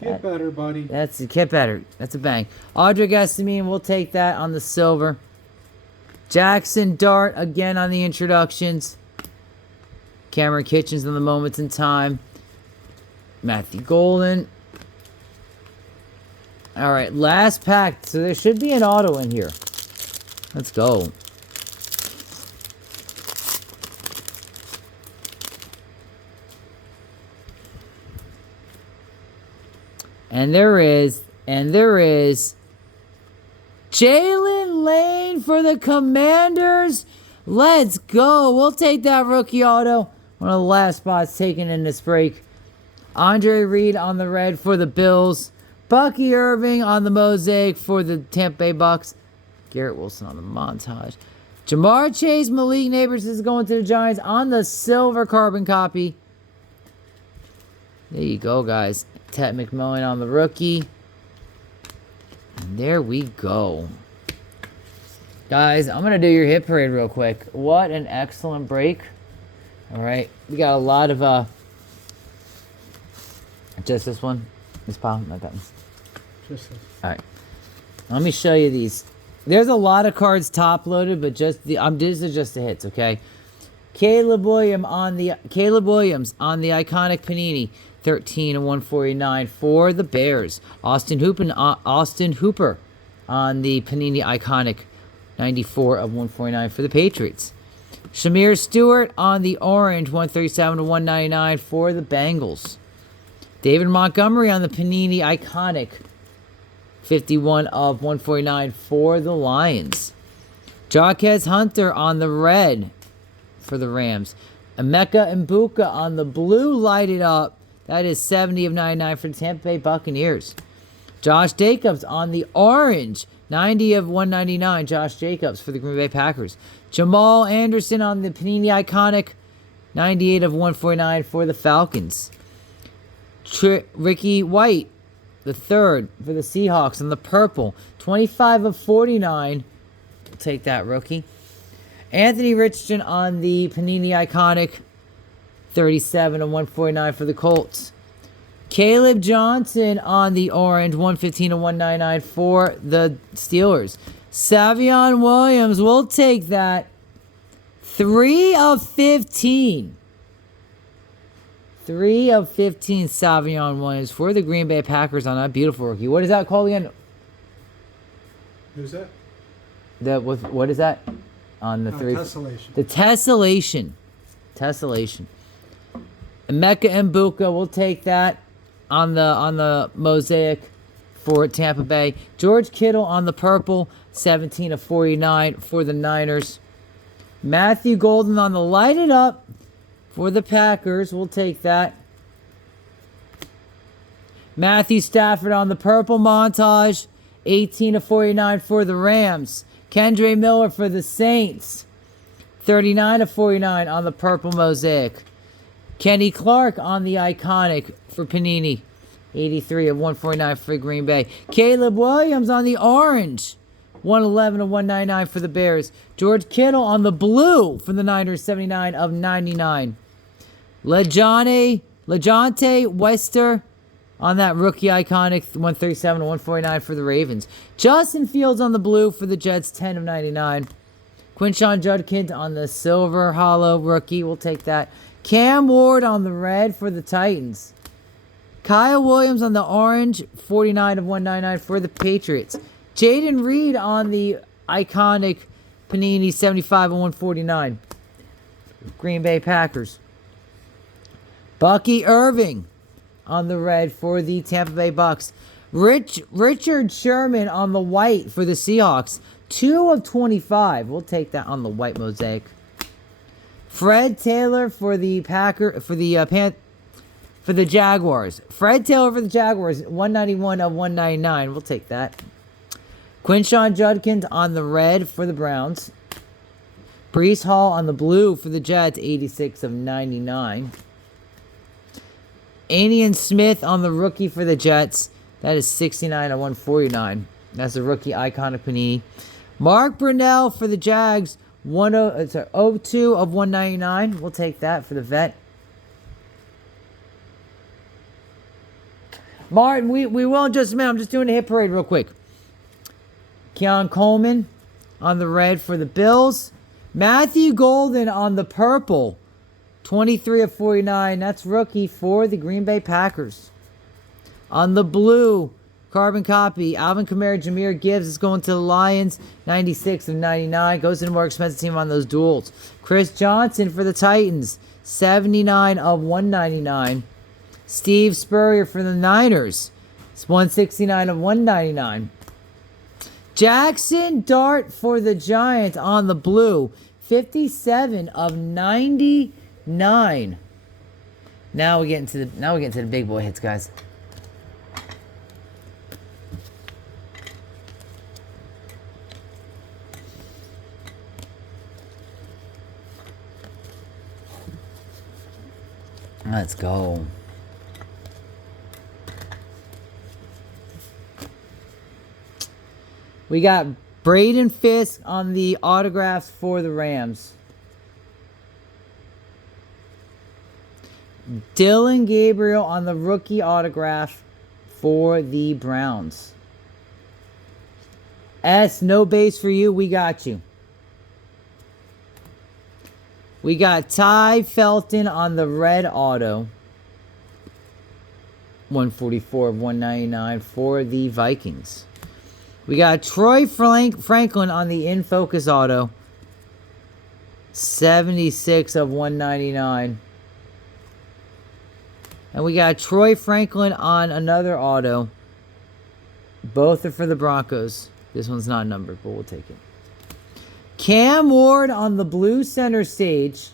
Get better, buddy. Get better. That's a bang. Audrey Gastamine, we'll take that on the silver. Jackson Dart again on the introductions. Cameron Kitchens on the moments in time. Matthew Golden. All right, last pack. So there should be an auto in here. Let's go. And there is Jalen Lane for the Commanders. Let's go. We'll take that rookie auto. One of the last spots taken in this break. Andre Reed on the red for the Bills. Bucky Irving on the Mosaic for the Tampa Bay Bucks. Garrett Wilson on the montage. Jamar Chase, Malik Neighbors is going to the Giants on the silver carbon copy. There you go, guys. Ted McMillan on the rookie. And there we go. Guys, I'm going to do your hit parade real quick. What an excellent break. All right. We got a lot of... Just this one? This pile? Not that one. Just this. All right. Let me show you these. There's a lot of cards top loaded, but just this is just the hits, okay? Caleb Williams on the iconic Panini, 13 and 149 for the Bears. Austin Hooper on the Panini iconic, 94 of 149 for the Patriots. Shamir Stewart on the orange, 137 to 199 for the Bengals. David Montgomery on the Panini Iconic, 51 of 149 for the Lions. Jarquez Hunter on the red for the Rams. Emeka Mbuka on the blue lighted up. That is 70 of 99 for the Tampa Bay Buccaneers. Josh Jacobs on the orange, 90 of 199. Josh Jacobs for the Green Bay Packers. Jamal Anderson on the Panini Iconic, 98 of 149 for the Falcons. Ricky White, the third for the Seahawks on the purple, 25 of 49. We'll take that, rookie. Anthony Richardson on the Panini Iconic, 37 of 149 for the Colts. Caleb Johnson on the orange, 115 of 199 for the Steelers. Savion Williams, we'll take that. 3 of 15. 3 of 15 Savion Williams for the Green Bay Packers on that beautiful rookie. What is that called again? Who's that? What is that? On the three. Tessellation. The tessellation. Tessellation. Emeka Mbuka, we'll take that on the mosaic for Tampa Bay. George Kittle on the purple, 17 of 49 for the Niners. Matthew Golden on the lighted up for the Packers. We'll take that. Matthew Stafford on the purple montage, 18 of 49 for the Rams. Kendre Miller for the Saints, 39 of 49 on the purple mosaic. Kenny Clark on the iconic for Panini, 83 of 149 for Green Bay. Caleb Williams on the orange, 111 of 199 for the Bears. George Kittle on the blue for the Niners, 79 of 99. Lejante Wester on that rookie iconic, 137 to 149 for the Ravens. Justin Fields on the blue for the Jets, 10 of 99. Quinshon Judkins on the silver hollow rookie. We'll take that. Cam Ward on the red for the Titans. Kyle Williams on the orange, 49 of 199 for the Patriots. Jaden Reed on the iconic Panini, 75 of 149. Green Bay Packers. Bucky Irving on the red for the Tampa Bay Bucks. Richard Sherman on the white for the Seahawks. 2 of 25. We'll take that on the white mosaic. Fred Taylor for the Jaguars. Fred Taylor for the Jaguars, 191 of 199. We'll take that. Quinshon Judkins on the red for the Browns. Breece Hall on the blue for the Jets, 86 of 99. Anian Smith on the rookie for the Jets. That is 69 of 149. That's the rookie iconic Panini. Mark Brunell for the Jags, 02 of 199. We'll take that for the vet. Martin, we will in just a minute. I'm just doing a hit parade real quick. Keon Coleman on the red for the Bills. Matthew Golden on the purple, 23 of 49. That's rookie for the Green Bay Packers. On the blue, carbon copy, Alvin Kamara, Jahmyr Gibbs is going to the Lions, 96 of 99. Goes to the more expensive team on those duels. Chris Johnson for the Titans, 79 of 199. Steve Spurrier for the Niners, it's 169 of 199. Jackson Dart for the Giants on the blue, 57 of 99. Now we get into the big boy hits, guys. Let's go. We got Braden Fisk on the autographs for the Rams. Dylan Gabriel on the rookie autograph for the Browns. S, no base for you. We got you. We got Ty Felton on the red auto. 144 of 199 for the Vikings. We got Troy Franklin on the In Focus auto. 76 of 199. And we got Troy Franklin on another auto. Both are for the Broncos. This one's not numbered, but we'll take it. Cam Ward on the blue center stage.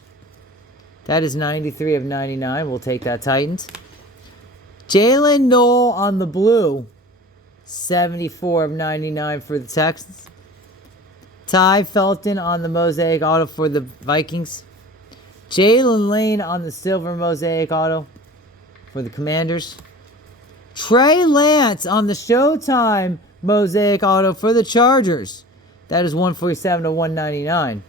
That is 93 of 99. We'll take that, Titans. Jalen Noel on the blue. 74 of 99 for the Texans. Ty Felton on the Mosaic auto for the Vikings. Jalen Lane on the silver Mosaic auto for the Commanders. Trey Lance on the Showtime Mosaic auto for the Chargers. That is 147 to 199.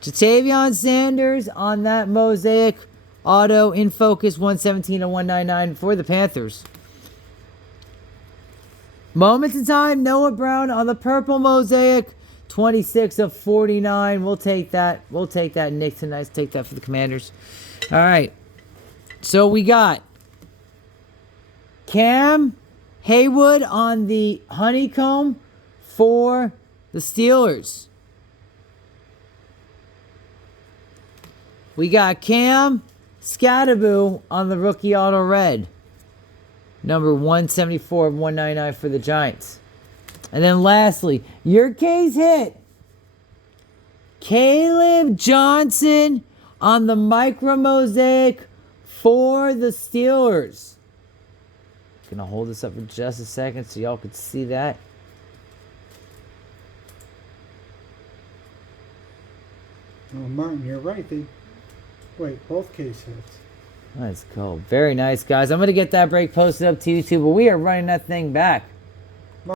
Jatavion Sanders on that Mosaic auto In Focus 117 to 199 for the Panthers. Moments in time, Noah Brown on the purple Mosaic 26 of 49. We'll take that. We'll take that, Nick, tonight. Take that for the Commanders. All right. So we got Cam Haywood on the honeycomb for the Steelers. We got Cam Scattaboo on the rookie auto red. Number 174 of 199 for the Giants. And then lastly, your case hit. Caleb Johnson on the micro mosaic for the Steelers. Gonna hold this up for just a second so y'all could see that. Oh, Martin, you're right. Wait, both case hits. That's cool. Very nice, guys. I'm going to get that break posted up to YouTube, but we are running that thing back.